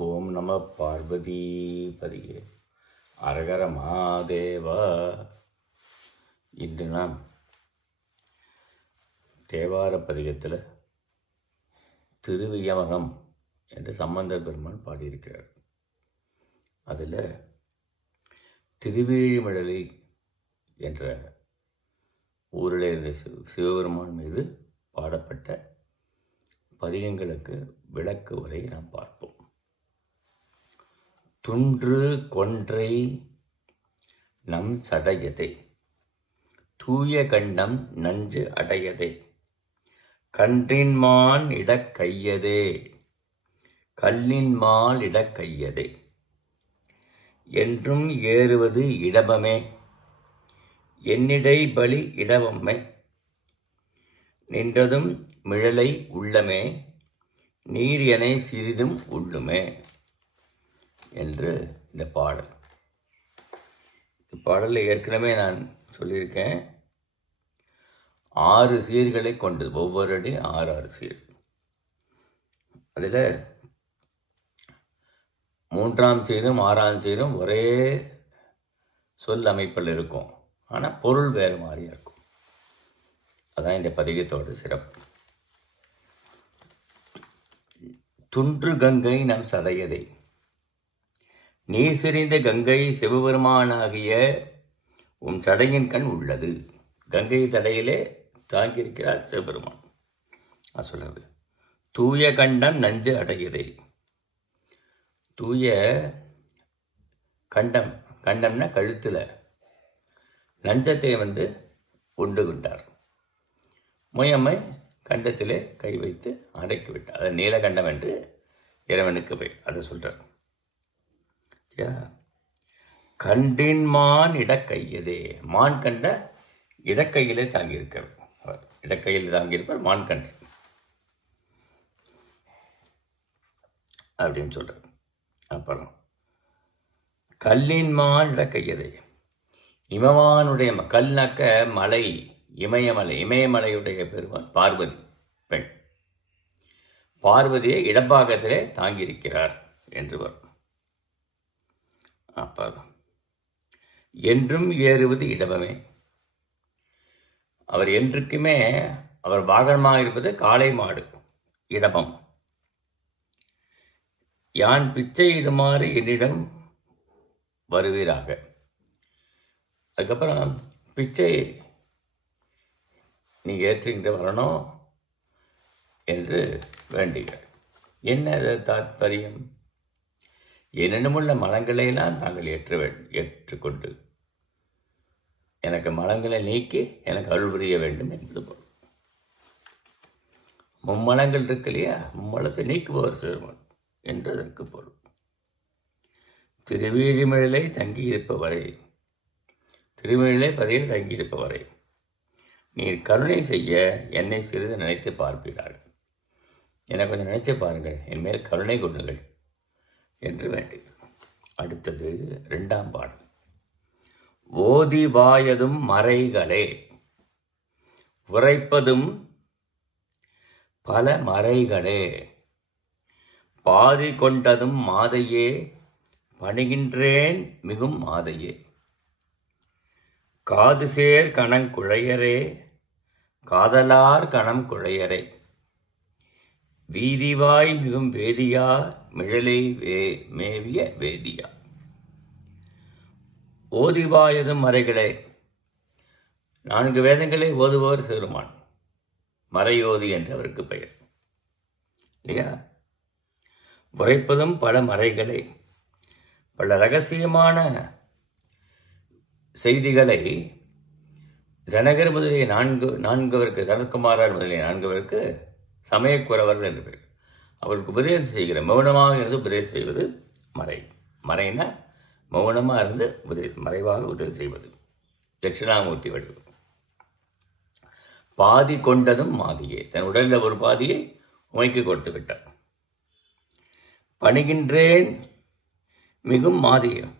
ஓம் நம பார்வதி பதியே அரகர மாதேவா. இன்று நாம் தேவார பதிகத்தில் திருவியமகம் என்று சம்பந்தர் பெருமான் பாடியிருக்கிறார். அதில் திருவேழிமழலை என்ற ஊரில் இருந்த சிவ சிவபெருமான் மீது பாடப்பட்ட பதிகங்களுக்கு விளக்கு உரை நாம் பார்ப்போம். துன்று கொன்றை நம் சடையதே. தூய கண்டம் நஞ்சு அடையதே. கன்றின்மான் இடக்கையதே கல்லின்மால் இடக்கையதே என்றும் ஏறுவது இடபமே என்னிடை பலி இடவம்மை. நின்றதும் மிழலை உள்ளமே. நீர் என சிறிதும் உள்ளுமே. என்று இந்த பாடல். இந்த பாடலில் ஏற்கனவே நான் சொல்லியிருக்கேன். ஆறு சீர்களை கொண்டது. ஒவ்வொரு அடி ஆறு ஆறு சீர். அதில் மூன்றாம் சீரும் ஆறாம் சீரும் ஒரே சொல் அமைப்பில் இருக்கும். ஆனால் பொருள் வேறு மாதிரியாக இருக்கும். அதான் இந்த பதிகத்தோட சிறப்பு. துன்று கங்கை நம் சதையதை. நீ செறிந்த கங்கை சிவபெருமானாகிய உன் சடையின் கண் உள்ளது. கங்கை தடையிலே தாங்கியிருக்கிறார் சிவபெருமான். நான் சொல்றது தூய கண்டம் நஞ்சு அடையுதே. தூய கண்டம் கண்டம்னா கழுத்தில். நஞ்சத்தை வந்து உண்டு கொண்டார் முயம்மை கண்டத்திலே கை வைத்து அடைக்கிவிட்டார் அதை அது நீலகண்டம் என்று இறைவனுக்கு போய் அதை சொல்கிறார் கண்டின் மான் இடக்கையதே. மான் கண்ட இடக்கையிலே தாங்கியிருக்கார் அவர் இடக்கையில் தாங்கியிருப்பார் மான் கண்டன் அப்படின்னு சொல்கிறார் அப்புறம் கல்லின் மான் இடக்கையதே. இமவானுடைய ம- கல்னாக்க மலை இமயமலை இமயமலையுடைய பெருமான் பார்வதி பெண். பார்வதியை இடப்பாகத்திலே தாங்கியிருக்கிறார் என்று வரும். அப்பதான் என்றும் ஏறுவது இடபமே அவர் என்றுக்குமே அவர் வாகனமாக இருப்பது காளை மாடு இடபம் யான் பிச்சை இடுமாறு என்னிடம் வருவீராக. அதுக்கப்புறம் பிச்சை நீங்கள் ஏற்றுக்கிட்டு வரணும் என்று வேண்டுக என்ன அது தாத்பரியம்? என்னென்னமுள்ள மலங்களையெல்லாம் தாங்கள் ஏற்ற ஏற்றுக்கொண்டு எனக்கு மலங்களை நீக்கி எனக்கு அருள் புரிய வேண்டும் என்பது பொருள் மும்மலங்கள் இருக்கு இல்லையா? மும்மலத்தை நீக்குபவர் சிறுவன் என்று அதற்கு பொருள். திருவீழிமிழலை தங்கியிருப்பவரை திருமழிலே பதியில் தங்கியிருப்பவரை நீர் கருணை செய்ய என்னை சிறிது நினைத்து பார்ப்பீர்கள் எனக்கு கொஞ்சம் நினைத்து பாருங்கள் என் மேல் கருணை கொள்ளுங்கள். என்று வேண்டி அடுத்தது ரெண்டாம் பாடல். ஓதி வாயதும் மறைகளே உரைப்பதும் பல மறைகளே பாதி கொண்டதும் மாதையே பணிகின்றேன் மிகும் மாதையே. காது சேர் கணங்குழையரே காதலார் கணம் குழையரே. வீதிவாய் மிகும் வேதியார் மிழலை வே மேவிய வேதியா. ஓதிவாயதும் மறைகளே நான்கு வேதங்களை ஓதுபவர் சிறுமான் மறையோதி என்று அவருக்கு பெயர். இல்லையா? உரைப்பதும் பல மறைகளை பல ரகசியமான செய்திகளை ஜனகர் முதலிய நான்கு நான்கவருக்கு சரத்குமாரர் முதலிய நான்கவருக்கு சமயக்குறவர்கள் என்று பெயர். அவருக்கு உபதேசம் செய்கிற மௌனமாக இருந்து உபதேசம் செய்வது மறை. மறைனா மௌனமாக இருந்து உபதேசம் மறைவாக உதவி செய்வது. தட்சிணாமூர்த்தி வடிவம் பாதி கொண்டதும் மாதியே. தன் உடலில் ஒரு பாதியை உமைக்கு கொடுத்து விட்டார். பணிகின்றேன் மிகும் மாதியம்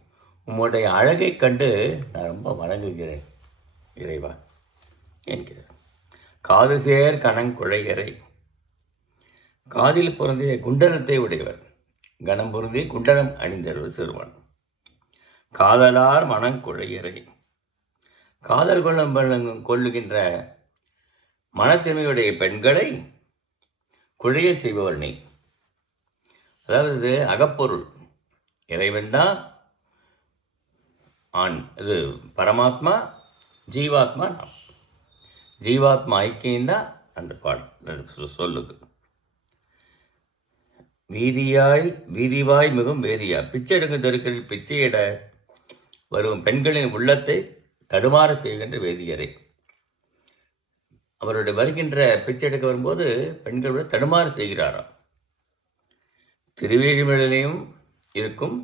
உம்முடைய அழகைக் கண்டு நான் ரொம்ப வணங்குகிறேன் இறைவா என்கிறார். காது சேர் கணங்குழையரை காதில் பொருந்திய குண்டனத்தை உடையவர். கணம் பொருந்தி குண்டனம் அணிந்தவர் சிறுவன். காதலார் மனங்குழையரை காதல் கொள்ளும் பெண்ணுங்க- கொள்ளுகின்ற மனத்தின்மையுடைய பெண்களை குழைய செய்பவள் நீ. அதாவது இது அகப்பொருள். இறைவன் தான் ஆண். இது பரமாத்மா ஜீவாத்மா நாம். ஜீவாத்மா ஐக்கியம்தான் அந்த பாடல். அது சொல்லுது. வீதியாய் வீதிவாய் மிகும் வேதியா. பிச்சை எடுக்கும் தெருக்களில் பிச்சையிட வரும் பெண்களின் உள்ளத்தை தடுமாற செய்கின்ற வேதியரை. அவருடைய வருகின்ற பிச்சை எடுக்க வரும்போது பெண்களோட தடுமாற செய்கிறாராம் திருவேழிமலையிலையும் இருக்கும்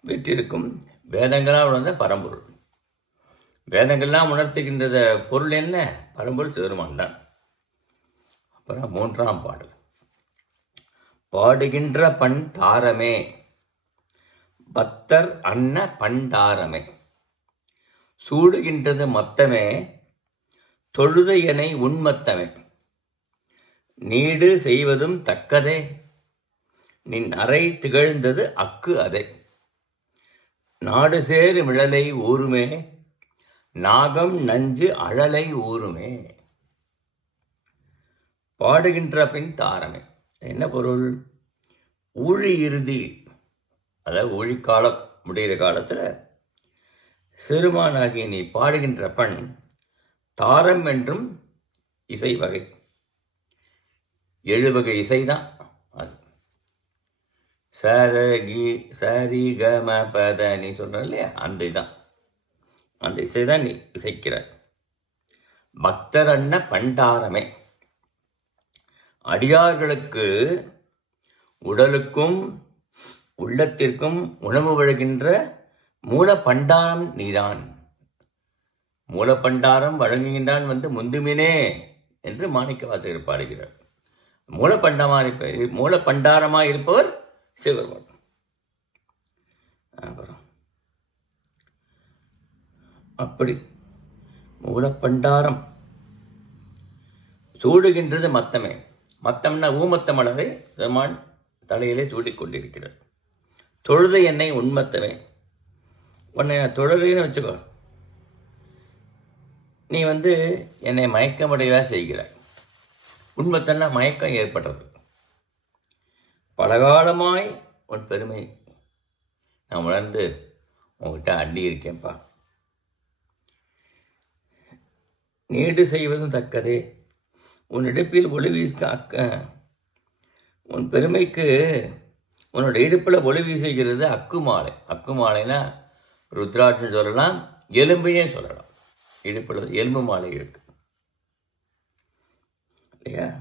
வீட்டிற்கும் வேதங்களாக உணர்ந்த பரம்பொருள். வேதங்கள்லாம் உணர்த்துகின்றத பொருள் என்ன? பரம்பொருள் சிவருமான் தான். அப்புறம் மூன்றாம் பாடல். பாடுகின்ற பண் தாரமே. பத்தர் அன்ன பண்டாரமே சூடுகின்றது மொத்தமே தொழுதையனை உண்மத்தமே. நீடு செய்வதும் தக்கதே நின் அறை திகழ்ந்தது அக்கு அதே. நாடு சேரு மிழலை ஊருமே நாகம் நஞ்சு அழலை ஊருமே பாடுகின்ற பின் தாரமே. என்ன பொருள்? ஊழி இறுதி. அதாவது ஊழிக்காலம் முடிகிற காலத்தில் சிறுமானாகி நீ பாடுகின்ற பெண் தாரம் என்றும் இசை வகை. ஏழு வகை இசை தான் அது. சரகி சரி க ம பத நீ சொல்கிற இல்லையா? அந்த இதான். அந்த இசை தான் நீ இசைக்கிற. பக்தர் அண்ண பண்டாரமே. அடியார்களுக்கு உடலுக்கும் உள்ளத்திற்கும் உணவு வழங்குகின்ற மூல பண்டாரம் நீதான். மூல பண்டாரம் வழங்குகின்றான் வந்து முந்துமினே என்று மாணிக்க வாசகர் பாடுகிறார். மூலப்பண்டமாக இருப்ப மூல பண்டாரமாக இருப்பவர் சிவபெருமான். அப்புறம். அப்படி மூலப்பண்டாரம் சூடுகின்றது மத்தமே. மத்தம்னா ஊமத்த மலரை பெருமான் தலையிலே சூடிக்கொண்டிருக்கிறார் தொழுத தொழுது என்னை உண்மத்தவே உன்னை நான் தொழுதுன்னு வச்சுக்கோ. நீ வந்து என்னை மயக்கமுடையவா செய்கிறாய். உண்மத்தன்னா மயக்கம் ஏற்படுறது. பலகாலமாய் உன் பெருமை நான் உணர்ந்து உங்ககிட்ட அண்டி இருக்கேன்ப்பா. நீடு செய்வதும் தக்கதே. உன் இடுப்பில் ஒளிவீச அக்க உன் பெருமைக்கு உன்னோட இடுப்பில் ஒளி வீசுகிறது அக்குமாலை. அக்குமாலைனா ருத்ராட்சம் சொல்லலாம் எலும்பையே சொல்லலாம். இடுப்பில் எலும்பு மாலை இருக்கு. இல்லையா?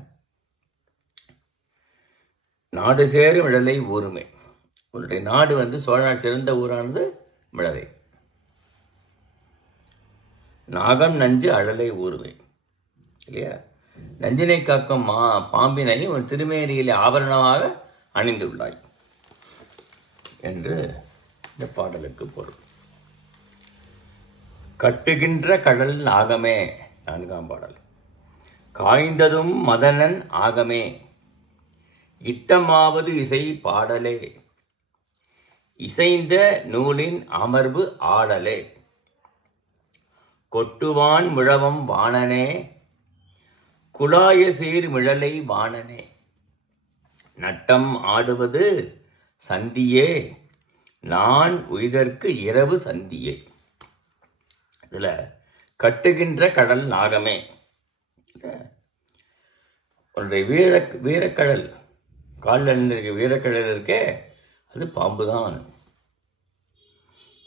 நாடு சேரும் விடலை ஊருமை. உன்னுடைய நாடு வந்து சோழநாடு சிறந்த ஊரானது மிழலை நாகம் நஞ்சு அழலை ஊருமை. இல்லையா? நஞ்சினை காக்கும் மா பாம்பினை உன் திருமேரியிலே ஆபரணமாக அணிந்துள்ளாய் என்று இந்த பாடலுக்கு பொருள். கட்டுகின்ற கடல் நாகமே நான்காம் பாடல். காய்ந்ததும் மதனன் ஆகமே இட்டமாவது இசை பாடலே இசைந்த நூலின் அமர்வு ஆடலே. கொட்டுவான் முழவம் வாணனே குழாய சீர் மிழலை வாணனே நட்டம் ஆடுவது சந்தியே நான் உய்தற்கு இரவு சந்தியே. இதில் கட்டுகின்ற கடல் நாகமே. உன்னுடைய வீர வீரக்கடல் காலில் இருந்திருக்க வீரக்கடல் இருக்கே அது பாம்பு தான்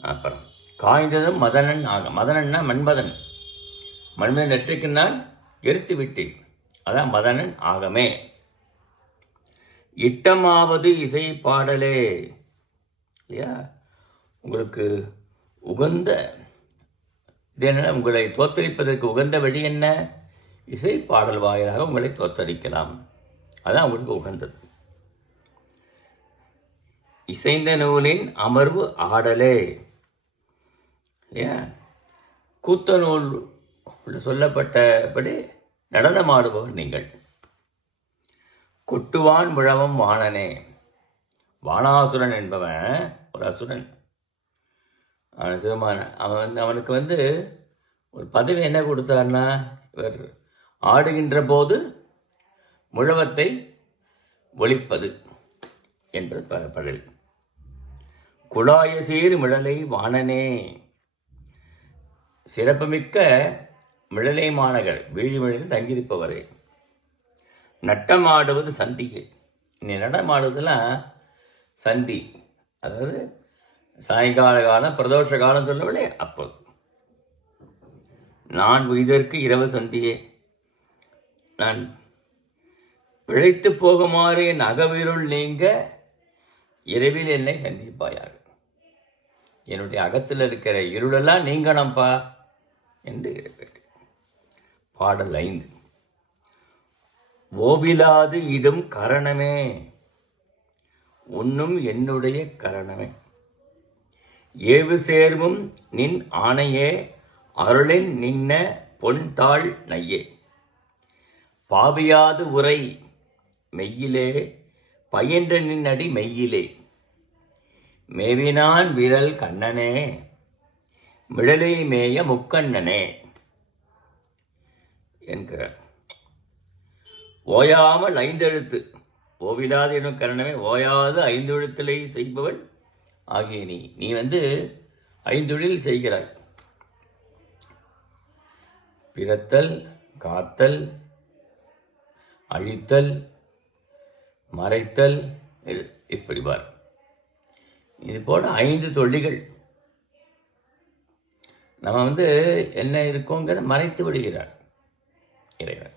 அப்புறம் காய்ந்ததும் மதனன் ஆக மதனன்னா மன்மதன். மன்மதன் நெற்றிக்குன்னால் எரித்து விட்டேன் அதான் மதனன் ஆகமே. இட்டமாவது இசை பாடலே இல்லையா? உங்களுக்கு உகந்த இது என்னென்ன உங்களை தோத்தரிப்பதற்கு உகந்த வழி என்ன? இசை பாடல் வாயிலாக உங்களை தோத்தரிக்கலாம். அதான் உங்களுக்கு உகந்தது. இசைந்த நூலின் அமர்வு ஆடலே. இல்லையா? கூத்த நூல் சொல்லப்பட்டபடி நடனமாடுபவர் நீங்கள். கொட்டுவான் முழவம் வாணனே. வானாசுரன் என்பவன் ஒரு அசுரன். அவன் சிவமான அவன் வந்து அவனுக்கு வந்து ஒரு பதவி என்ன கொடுத்தார்னா இவர் ஆடுகின்ற போது முழவத்தை ஒழிப்பது என்பது ப- பகல். குழாய சீர் மிழலை வாணனே. சிறப்புமிக்க மிழலை மாநகர் வீழிமிழில் தங்கியிருப்பவரே. நட்டமாடுவது சந்திகை. நீ நடமாடுவதெல்லாம் சந்தி. அதாவது சாயங்கால காலம் பிரதோஷ காலம் சொல்லவில்லை அப்போது. நான் உய்தற்கு இரவு சந்தியே. நான் பிழைத்து போகுமாறு என் அகவிருள் நீங்க இரவில் என்னை சந்திப்பாயாக. என்னுடைய அகத்தில் இருக்கிற இருளெல்லாம் நீங்கணும்ப்பா என்று பாடல் ஐந்து. ஓவிலாது இடும் கரணமே உன்னும் என்னுடைய கரணமே. ஏவு சேர்வும் நின் ஆணையே அருளின் நின்ன பொன்தாள் நையே. பாவியாது உரை மெய்யிலே பயின்ற நின்னடி மெய்யிலே. மேவினான் விரல் கண்ணனே மிழலை மேய முக்கண்ணனே. என்கிறார். ஓயாமல் ஐந்தெழுத்து. ஓவிலாது எனும் கரணமே ஓயாது ஐந்தெழுத்திலே செய்பவன் ஆகிய நீ. நீ வந்து ஐந்தொழில் செய்கிறாய். பிறத்தல் காத்தல் அழித்தல் மறைத்தல் இது இப்படி பார். இது போல ஐந்து தொழில்கள். நம்ம வந்து என்ன இருக்கோங்கிறத மறைத்து விடுகிறார். இறைவன்.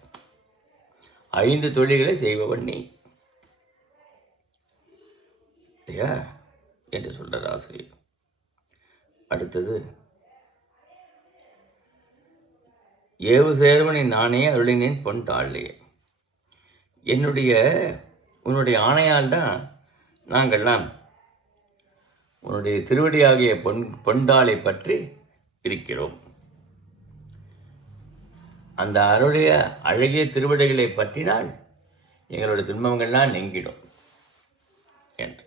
ஐந்து தொழில்களை செய்பவன் நீ. இல்லையா? என்று சொல்கிறார் ஆசிரியர். அடுத்தது ஏவு சேர்வனை நானே அருளினேன் பொன் தாழ்லையே. என்னுடைய உன்னுடைய ஆணையால் தான் நாங்கள்லாம் உன்னுடைய திருவடியாகிய பொன் பொண்டாளை பற்றி இருக்கிறோம். அந்த அருடைய அழகிய திருவிடைகளை பற்றினால் எங்களுடைய துன்பங்கள்லாம் நெங்கிடும் என்று.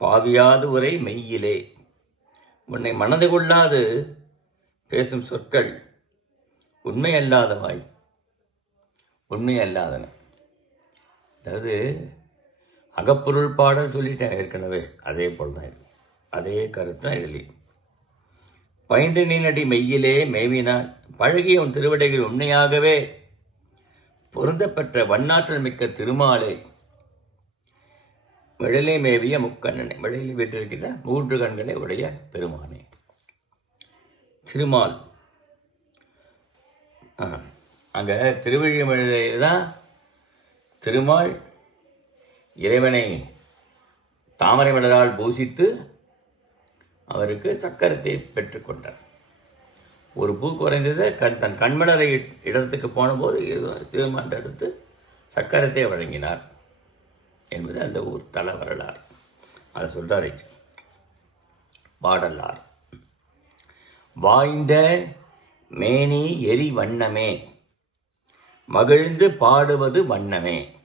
பாவியாது உரை மெய்யிலே. உன்னை மனது கொள்ளாது பேசும் சொற்கள் உண்மையல்லாதவாய். உண்மையல்லாதன. உண்மை அல்லாதன அதாவது அகப்பொருள் பாடல் சொல்லிட்டேன் ஏற்கனவே அதே போல் தான் அதே கருத்து தான் இதுலேயும். பயின்று நீனடி மெய்யிலே மேவினான் பழகிய உன் திருவிடைகள் உண்மையாகவே பொருந்தப்பெற்ற வண்ணாற்றல் மிக்க திருமாலே. விழலை மேவிய முக்கண்ணனை விழையில் வீட்டிருக்கிற மூன்று கண்களை உடைய பெருமானே. திருமால். ஆ, அங்க தான் திருமால் இறைவனை தாமரை மலரால் பூசித்து அவருக்கு சக்கரத்தை பெற்றுக்கொண்டார். ஒரு பூ குறைந்தது கண் தன் கண்மலரை இடத்துக்கு போனபோது சிவமான் எடுத்து சக்கரத்தை வழங்கினார் என்பது அந்த ஊர் தல வரலாறு. அதை சொல்றாரு இங்க. பாடலார் வாய்ந்த மேனி எரி வண்ணமே. மகிழ்ந்து பாடுவது வண்ணமே.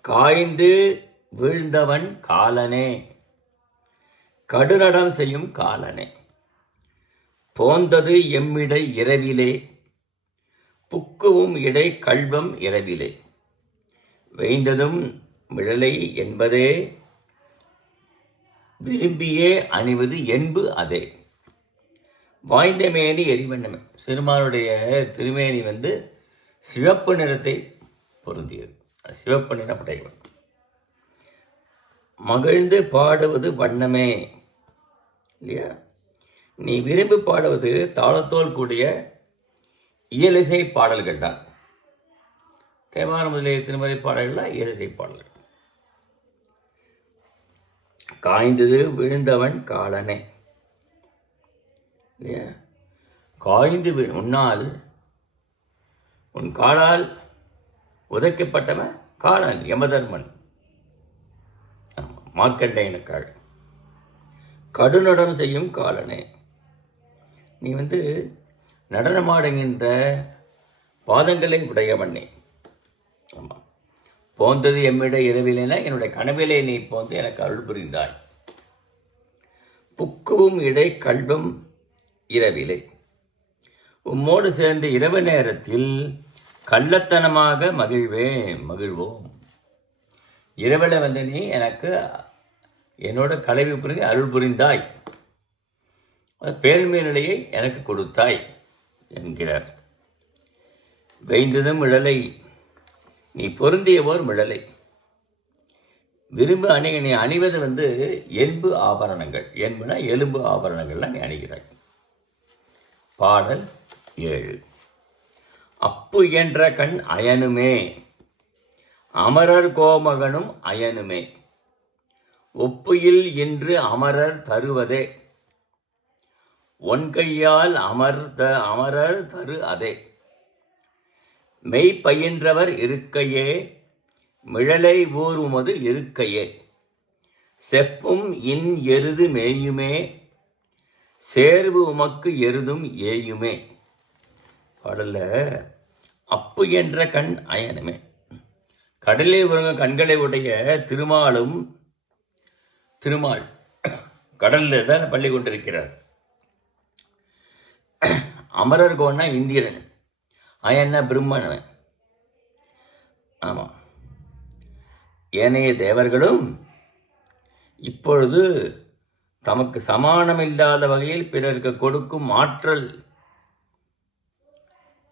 காய்ந்து வீழ்ந்தவன் காலனே. கடுநடம் செய்யும் காலனே. போந்தது எம்மிடை இரவிலே புக்குவும் இடை கல்வம் இரவிலே. வேய்ந்ததும் விழலை என்பதே விரும்பியே அணிவது என்பு அதே. வாய்ந்த மேனி எரிவண்ணமே. சிறுமானுடைய திருமேனி வந்து சிவப்பு நிறத்தை பொருந்தியது. சிவப்பு சிவப்பு நிறமுடையவன். மகிழ்ந்து பாடுவது வண்ணமே. இல்லையா? நீ விரும்பி பாடுவது தாளத்தோல் கூடிய இயலிசை பாடல்கள் தான். தேவார முதலிய திருமறை பாடல்கள்லாம் இயலிசை பாடல்கள். காய்ந்தது விழுந்தவன் காலனே. இல்லையா? காய்ந்து வி- உன்னால் உன் காலால் உதைக்கப்பட்டவன் காலன் யமதர்மன். ஆமா, கடுநடம் செய்யும் காலனே. நீ வந்து நடனமாடுகின்ற பாதங்களை உடையவண்ணே ஆமாம் போந்தது எம்மிட இரவிலேனா என்னுடைய கனவிலே நீ போந்து எனக்கு அருள் புரிந்தாய். புக்குவும் இடை கல்வம் இரவிலே. உம்மோடு சேர்ந்து இரவு நேரத்தில் கள்ளத்தனமாக மகிழ்வேன் மகிழ்வோம். இரவில் வந்து நீ எனக்கு என்னோட கலைவி புரிந்து அருள் புரிந்தாய். பேருமை நிலையை எனக்கு கொடுத்தாய் என்கிறார். வைந்ததும் மிழலை நீ பொருந்தியவோர் மிழலை. விரும்பு அணி நீ அணிவது வந்து எலும்பு ஆபரணங்கள். என்பனா எலும்பு ஆபரணங்கள்லாம் நீ அணிகிறாய். பாடல் ஏழு. அப்பு என்ற கண் அயனுமே. அமரர் கோமகனும் அயனுமே. ஒப்புயில் இன்று அமரர் தருவதே. ஒன்கையால் அமர்த அமரர் தரு அதே. மெய் பயின்றவர் இருக்கையே மிழலை ஊறுமது இருக்கையே. செப்பும் இன் எருது மேயுமே சேர்வு உமக்கு எருதும் ஏயுமே. பாடல அப்பு என்ற கண் அயனுமே. கடலே உறங்க கண்களை உடைய திருமாலும் திருமால் கடலில் தான் பள்ளி கொண்டிருக்கிறார். அமரர் கோன்னா இந்திரன். அயன்னா பிரம்மன்? ஆமாம். ஏனைய தேவர்களும் இப்பொழுது தமக்கு சமானமில்லாத வகையில் பிறருக்கு கொடுக்கும் ஆற்றல்.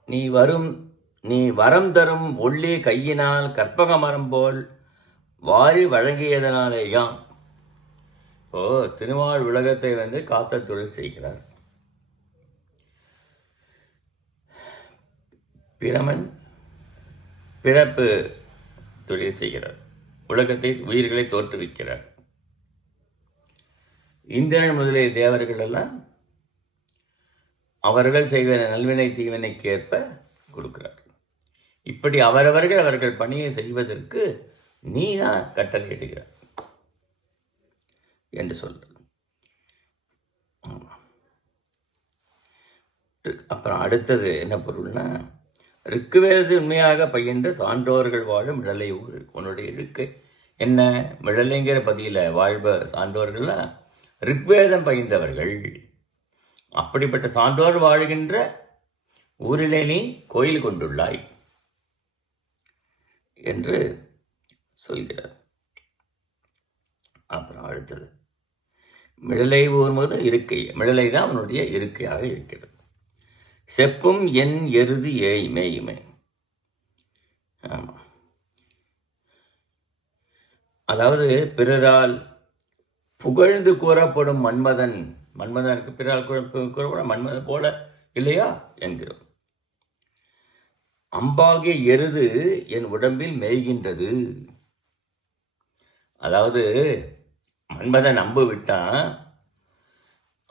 நீ வரும் நீ வரம் தரும் ஒள்ளி கையினால் கற்பக மரம் போல் வாரி வழங்கியதனாலேயாம். ஓ திருமால் உலகத்தை வந்து காத்த தொழில் செய்கிறார். பிரமன் பிறப்பு தொழில் செய்கிறார். உலகத்தை உயிர்களை தோற்றுவிக்கிறார். இந்திரன் முதலிய தேவர்கள் எல்லாம் அவர்கள் செய்வ நல்வினை தீவினைக்கு ஏற்ப கொடுக்கிறார். இப்படி அவரவர்கள் அவர்கள் பணியை செய்வதற்கு நீ தான் கட்டளை இடுகிறார் என்று சொல்றது அப்புறம் அடுத்தது என்ன பொருள்னா ரிக்குவேதது உண்மையாக பயின்ற சான்றோர்கள் வாழும் மிழலை ஊர். உன்னுடைய இருக்கை. என்ன? மிழலைங்கிற பதியில் வாழ்வ சான்றோர்கள்லாம் ரிக்வேதம் பயின்றவர்கள். அப்படிப்பட்ட சான்றோர் வாழ்கின்ற ஊரிலே நீ கோயில் கொண்டுள்ளாய் என்று சொல்கிறார். அப்புறம் அடுத்தது. மிழலை ஊர்மது இருக்கை. மிழலை தான் அவனுடைய இருக்கையாக இருக்கிறது. செப்பும் என் எருது ஏய் மேயுமே ஆமாம் அதாவது பிறரால் புகழ்ந்து கூறப்படும் மன்மதன் மன்மதனுக்கு பிறரால் கூறப்படும் மன்மதன் போல இல்லையா என்கிறோம். அம்பாகிய எருது என் உடம்பில் மேய்கின்றது. அதாவது என்பதை அம்பு விட்டான்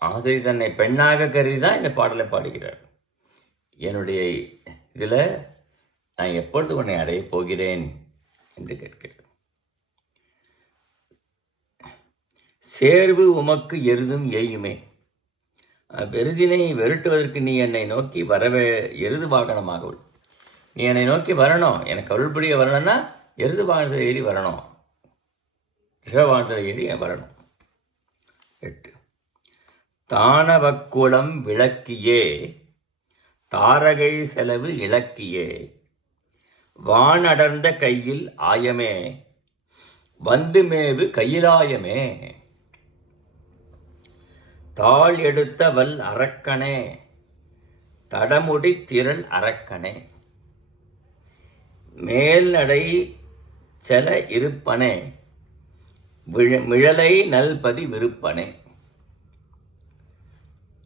ஆசை தன்னை பெண்ணாக கருதி தான் இந்த பாடலை பாடுகிறார். என்னுடைய இதில் நான் எப்பொழுது உன்னை அடையப் போகிறேன் என்று கேட்கிறார். சேர்வு உமக்கு எருதும் ஏயுமே பெருதினை வெருட்டுவதற்கு நீ என்னை நோக்கி வரவே எருது வாகனமாகவள் நீ என்னை நோக்கி வரணும். எனக்கு அருள்படிய வரணும்னா எருது வாகனத்தில் ஏறி வரணும். ரிஷவாகனத்தில் வரணும்? எட்டு. தானவக்குளம் விளக்கியே தாரகை செலவு இலக்கியே வானடர்ந்த கையில் ஆயமே வந்து மேவு கையிலாயமே. தாள் எடுத்த வல் அரக்கனே தடமுடி திரள் அரக்கனே. மேல்நடை செல இருப்பனே மிழலை நல்பதி விருப்பனே.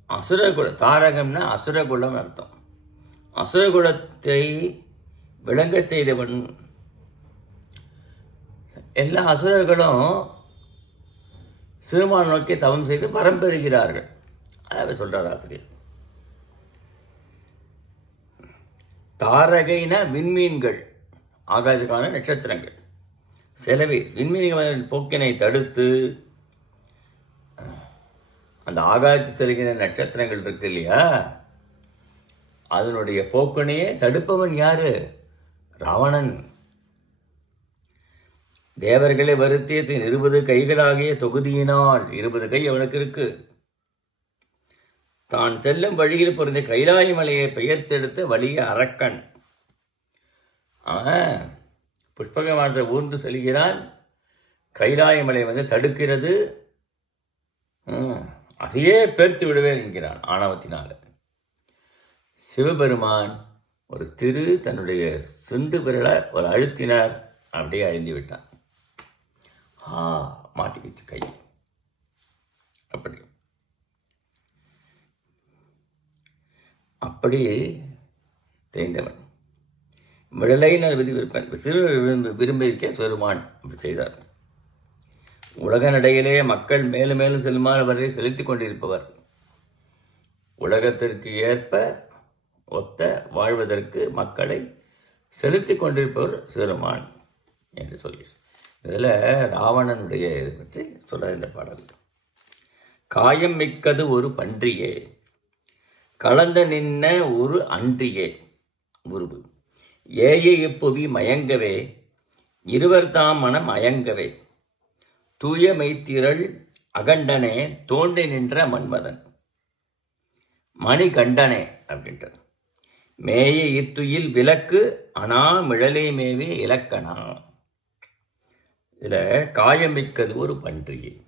அசுரகுல தாரகம்னா அசுரகுலம் அர்த்தம். அசுரகுலத்தை விளங்கச் செய்தவன் எல்லா அசுரர்களும் சிறுமான் நோக்கி தவம் செய்து வரம் பெறுகிறார்கள். அதை ஆசிரியர். தாரகைன விண்மீன்கள் ஆகாயத்துக்கான நட்சத்திரங்கள். செலவே விண்மீன்கள் போக்கினை தடுத்து அந்த ஆகாயத்தில் செல்கிற நட்சத்திரங்கள் இருக்கு இல்லையா? அதனுடைய போக்கினையே தடுப்பவன் யாரு? ராவணன். தேவர்களை வருத்தியத்தின் இருபது கைகளாகிய தொகுதியினால் இருபது கை அவனுக்கு இருக்கு. தான் செல்லும் வழியில் பொருந்த கைலாய மலையை பெயர்த்தெடுத்த வழியை அரக்கன். அவன் புஷ்பகமானத்தை ஊர்ந்து செல்கிறான். கைலாய மலை வந்து தடுக்கிறது. ம், அதையே பெருத்து விடுவேன் என்கிறான் ஆணவத்தினால. சிவபெருமான் ஒரு திரு தன்னுடைய சுண்டு விரலை ஒரு அழுத்தினார். அப்படியே அழிந்து விட்டான். ஆ மாட்டிக்கிச்சு கை. அப்படி. அப்படி தேய்ந்தவன். விடலை நான் விருப்பன் சிறு விரும்பி விரும்பியிருக்க சிறுமான் அப்படி செய்தார். உலக நடையிலே மக்கள் மேலும் மேலும் செல்லுமாறு வரை செலுத்திக் கொண்டிருப்பவர். உலகத்திற்கு ஏற்ப ஒத்த வாழ்வதற்கு மக்களை செலுத்திக் கொண்டிருப்பவர் சிறுமான் என்று சொல்லி இதில் ராவணனுடைய இது பற்றி சொல்கிற இந்த பாடல். காயம் மிக்கது ஒரு பன்றியே கலந்த நின்ன ஒரு அன்றியே உருவு. ஏய இப்புவி மயங்கவே இருவர்தாம் மனம் அயங்கவே. தூய மைத்திரள் அகண்டனே தோண்டி நின்ற மன்மதன். மணிகண்டனே அப்படின்றது. மேய இத்துயில் விளக்கு அனாமிழலே மேவே இலக்கணா. இதில் காயமிக்கது ஒரு பன்றியை.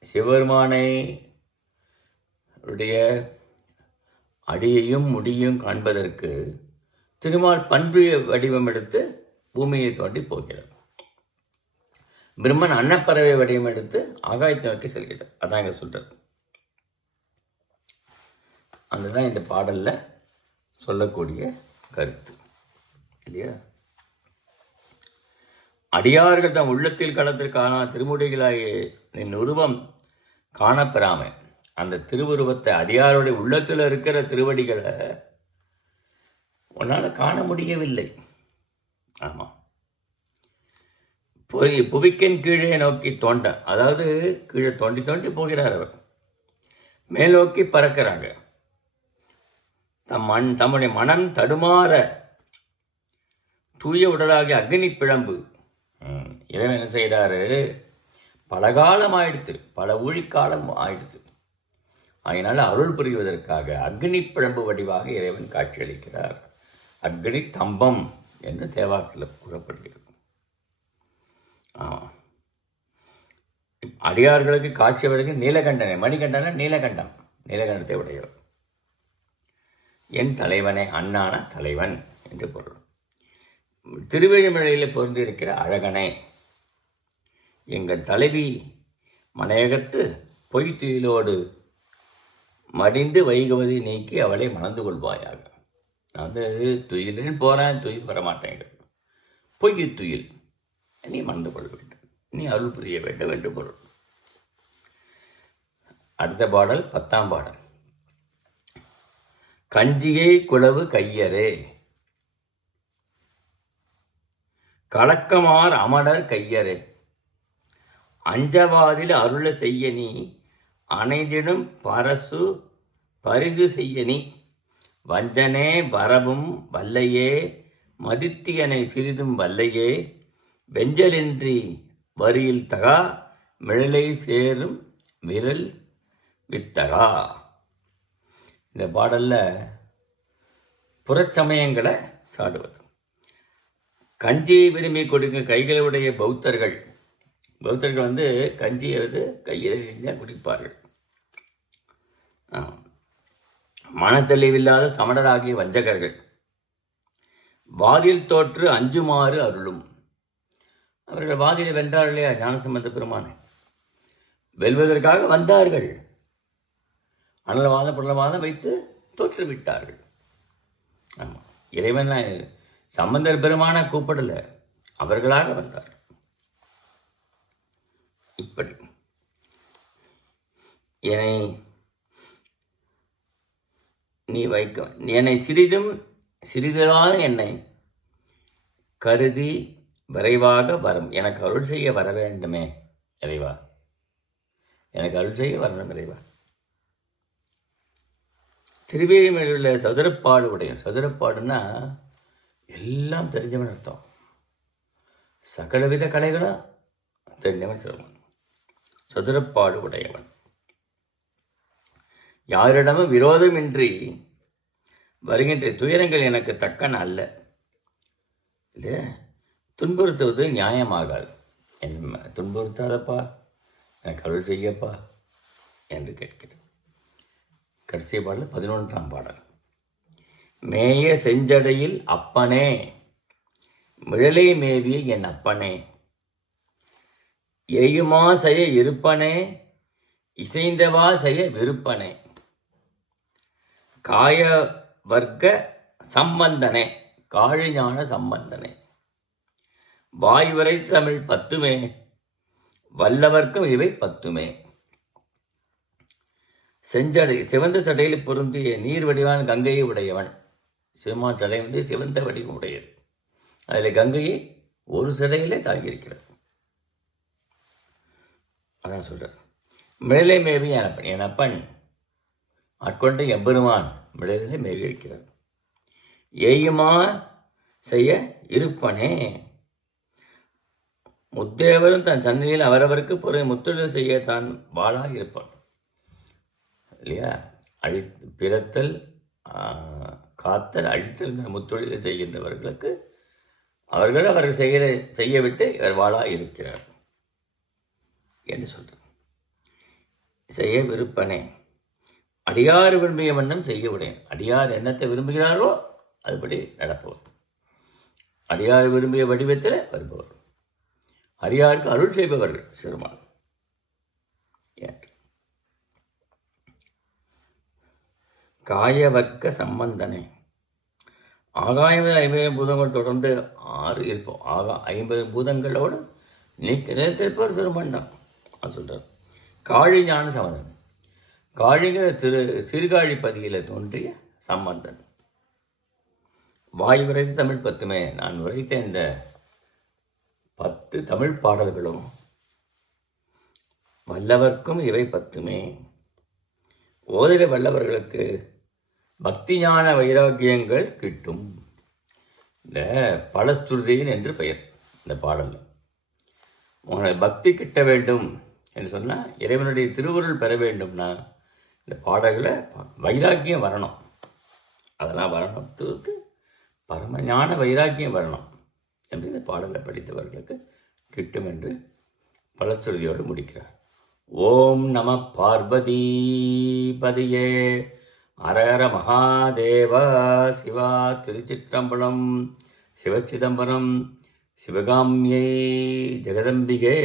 சிவபெருமானை உடைய அடியையும் முடியும் காண்பதற்கு திருமால் பண்பு வடிவம் எடுத்து பூமியை தோண்டி போகிறார். பிரம்மன் அன்னப்பறவை வடிவம் எடுத்து ஆகாயத்தை நோக்கி செல்கிறார். அதான் இங்கே சொல்கிறது அதுதான் இந்த பாடலில் சொல்லக்கூடிய கருத்து. இல்லையா? அடியார்கள் தம் உள்ளத்தில் களத்திற்கான திருமுடிகளாகிய நின் உருவம் காணப்பெறாமை. அந்த திருவுருவத்தை அடியாருடைய உள்ளத்தில் இருக்கிற திருவடிகளை உன்னால் காண முடியவில்லை. ஆமாம் புவி புவிக்கின் கீழே நோக்கி தோண்ட அதாவது கீழே தோண்டி தோண்டி போகிறார் அவர். மேல் நோக்கி பறக்கிறாங்க. தம் மண் தம்முடைய மனம் தடுமாற தூய உடலாகிய அக்னி பிழம்பு. ம், இறைவன் என்ன செய்கிறாரு பல காலம் ஆயிடுத்து பல ஊழிக்காலம் ஆயிடுத்து. அதனால் அருள் புரிவதற்காக அக்னி பிழம்பு வடிவாக இறைவன் காட்சியளிக்கிறார். அக்னி தம்பம் என்று தேவாரத்தில் கூறப்படுகிறது. அடியார்களுக்கு காட்சி வழங்கி நீலகண்டனை மணிகண்டன நீலகண்டம் நீலகண்டத்தை உடையவர். என் தலைவனே அண்ணான தலைவன் என்று பொருள். திருவிழிமலையில் பொருந்திருக்கிற அழகனே எங்கள் தலைவி மனையகத்து பொய்த்துயிலோடு மடிந்து வைகவதி நீக்கி அவளை மணந்து கொள்வாயாக. நான் வந்து துயிலுன்னு போகிறேன் துயில் வர மாட்டேங்கிறது பொய் துயில் நீ மணந்து கொள்ள வேண்டும். நீ அருள் புரிய வேண்டும் என்று பொருள். அடுத்த பாடல் பத்தாம் பாடல். கஞ்சியை குளவு கையரே. கலக்கமார் அமடர் கையரே. அஞ்சவாதில் அருள செய்ய நீ அனைதிடும் பரசு பரிசு செய்யனி வஞ்சனே வரவும் வல்லையே மதித்தியனை சிறிதும் வல்லையே. வெஞ்சலின்றி வரியில் தகா மிழலை சேரும் விரல் வித்தகா. இந்த பாடலில் புறச்சமயங்களை சாடுவது. கஞ்சியை விரும்பி கொடுக்க கைகளுடைய பௌத்தர்கள். பௌத்தர்கள் வந்து கஞ்சியை வந்து கையில் தான் குடிப்பார்கள். மனத்தெளிவில்லாத சமணராகிய வஞ்சகர்கள். வாதில் தோற்று அஞ்சுமாறு அருளும். அவர்கள் வாதிலை வென்றார்கள் இல்லையா? ஞானசம்பந்த பெருமான. வெல்வதற்காக வந்தார்கள். அனலவாதம் புனலவாதம் வைத்து தோற்றுவிட்டார்கள் ஆமாம் இறைவன் சம்பந்தர் பெருமான கூப்பிடல. அவர்களாக வந்தார் இப்படி. என்னை நீ வைக்க என்னை சிறிதும் சிறிதலான என்னை கருதி விரைவாக வரும். எனக்கு அருள் செய்ய வர வேண்டுமே இறைவா. எனக்கு அருள் செய்ய வரணும் இறைவா. திருவேலிமையில் உள்ள சதுரப்பாடு உடைய சதுரப்பாடுன்னா எல்லாம் தெரிஞ்சவன் அர்த்தம். சகலவித கலைகளும் தெரிஞ்சவன் சிறுவன் சதுரப்பாடு உடையவன். யாரிடமும் விரோதமின்றி வருகின்ற துயரங்கள் எனக்கு தக்கன அல்ல. இல்லையா? துன்புறுத்துவது நியாயமாகாது. என் துன்புறுத்தாதப்பா எனக்கு அருள் செய்யப்பா என்று கேட்கிறது. கடைசி பாடல் பதினொன்றாம் பாடல். மேய செஞ்சடையில் அப்பனே மிழலை மேவிய என் அப்பனே எயுமா செய்ய இருப்பனே இசைந்தவா செய்ய விருப்பனே காய வர்க்க சம்பந்தனே காழிஞான சம்பந்தனே. வாய்வரை தமிழ் பத்துமே வல்லவர்க்கும் இவை பத்துமே. செஞ்சடை சிவந்த சடையில் பொருந்திய நீர் வடிவான் கங்கையை உடையவன். சிவமா சடை வந்து சிவந்த வடிவம் உடையது. அதில் கங்கையை ஒரு சடையிலே தாங்கியிருக்கிறது. அதான் சொல்கிறார் மேலே மேவி எனப்பன் எனப்பன் ஆட்கொண்ட எம்பெருமான் மிழலிலே மேலிருக்கிறார். ஏயுமா செய்ய இருப்பனே. முத்தேவரும் தன் சந்தையில் அவரவருக்கு பொருள் முத்தொழில் செய்ய தான் வாழா இருப்பான். இல்லையா? அழி பிறத்தல் காத்தல் அழித்தல் முத்தொழில் செய்கின்றவர்களுக்கு அவர்கள் அவர்கள் செய்ய செய்யவிட்டு இவர் வாழா இருக்கிறார். என்று சொல்கிறார் செய்ய விருப்பனே. அடியார் விரும்பிய வண்ணம் செய்ய உடையன் அடியார் என்னத்தை விரும்புகிறாரோ அதுபடி நடப்பவர். அடியார் விரும்பிய வடிவத்தில் வருபவர். அடியாருக்கு அருள் செய்பவர்கள் சிறுமான். ஏற்று. காயவர்க்க சம்பந்தனை. ஆகாயம் ஐம்பது பூதங்கள் தொடர்ந்து ஆறு இருப்போம். ஆகா ஐம்பது பூதங்களோடு நீக்க நிலைத்திருப்பவர் சிறுமன் தான். அது சொல்கிறார் காழி ஞான சமதன் காழிக திரு சிறுகாழி பதியில் தோன்றிய சம்பந்தன். வாய் உரைத்த தமிழ் பத்துமே நான் உரைத்த இந்த பத்து தமிழ் பாடல்களும் வல்லவர்க்கும் இவை பத்துமே. ஓதிர வல்லவர்களுக்கு பக்தி ஞான வைராக்கியங்கள் கிட்டும். இந்த பலஸ்துருதியின் என்று பெயர் இந்த பாடல். உங்களை பக்தி கிட்ட வேண்டும் என்று சொன்னால் இறைவனுடைய திருவுருள் பெற வேண்டும்னா இந்த பாடல்களை வைராக்கியம் வரணும். அதெல்லாம் வரணுத்துக்கு பரமஞான வைராக்கியம் வரணும் என்று இந்த பாடலை படித்தவர்களுக்கு கிட்டும் என்று பலஸ்துருதியோடு முடிக்கிறார். ஓம் நம பார்வதி பதியே அரகர மகாதேவா சிவா திருச்சிற்றம்பலம் சிவச்சிதம்பரம் சிவகாமியை ஜெகதம்பிகே.